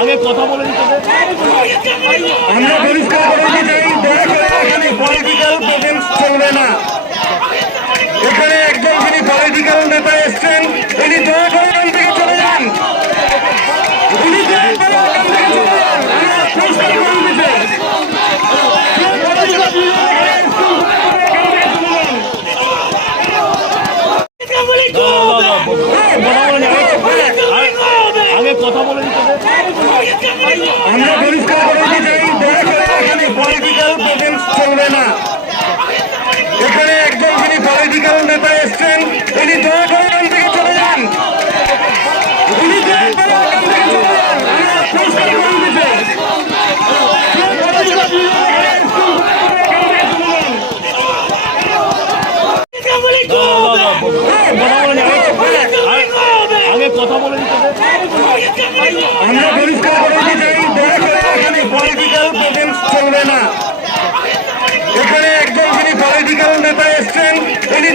আগে কথা বলে আমরা পরিষ্কার করে দিতে চাই, দয়া করে এখানে পলিটিক্যাল প্রেজেন্স চলবে না। এখানে একজন যিনি পলিটিক্যাল নেতা এসছেন, তিনি দয়া করে এখান থেকে চলে যান। উনি দয়া করে এখান থেকে চলে যান। আমরা পরিষ্কার করে দিতে চাই। আগে কথা বলে আমরা পরিষ্কার করে দিতে চাই, দয়া করে এখানে পলিটিক্যাল প্রেজেন্স চলবে না। এখানে একজন যিনি পলিটিক্যাল নেতা এসছেন, তিনি দয়া করে এখান থেকে চলে যান। উনি দয়া করে এখান থেকে চলে যান। আমরা পরিষ্কার করে দিতে চাই। আগে কথা বলে আমরা পরিষ্কার করে দিতে চাই, দয়া করে এখানে পলিটিক্যাল প্রেজেন্স চলবে না। এখানে একজন যিনি পলিটিক্যাল নেতা এসছেন, তিনি